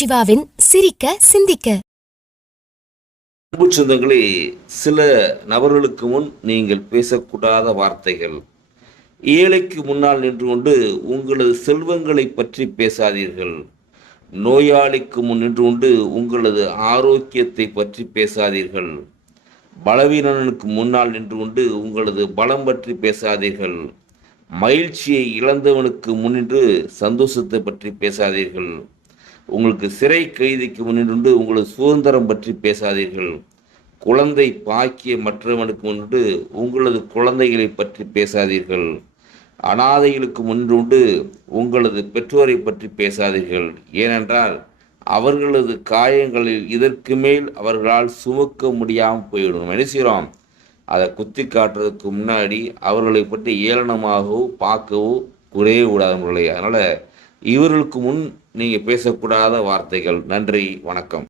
சிவாவின் சிரிக்க சிந்திக்க. அன்பு சொந்தங்களே, சில நபர்களுக்கு முன் நீங்கள் பேசக்கூடாத வார்த்தைகள். ஏழைக்கு முன்னால் நின்று கொண்டு உங்களது செல்வங்களை பற்றி பேசாதீர்கள். நோயாளிக்கு முன் நின்று கொண்டு உங்களது ஆரோக்கியத்தை பற்றி பேசாதீர்கள். பலவீனனுக்கு முன்னால் நின்று கொண்டு உங்களது பலம் பற்றி பேசாதீர்கள். மகிழ்ச்சியை இழந்தவனுக்கு முன்னின்று சந்தோஷத்தை பற்றி பேசாதீர்கள். உங்களுக்கு சிறை கைதிக்கு முன்னின்று உங்களது சுதந்திரம் பற்றி பேசாதீர்கள். குழந்தை பாக்கிய மற்றவனுக்கு முன்னிட்டு உங்களது குழந்தைகளை பற்றி பேசாதீர்கள். அனாதைகளுக்கு முன்னின்று உங்களது பெற்றோரை பற்றி பேசாதீர்கள். ஏனென்றால் அவர்களது காயங்களில் இதற்கு மேல் அவர்களால் சுமக்க முடியாமல் போய்விடும். நினைக்கிறோம் அதை குத்தி காட்டுறதுக்கு முன்னாடி அவர்களை பற்றி ஏளனமாகவோ பார்க்கவோ குறைய விடாதவர்களே. அதனால் இவர்களுக்கு முன் நீங்கள் பேசக்கூடாத வார்த்தைகள். நன்றி, வணக்கம்.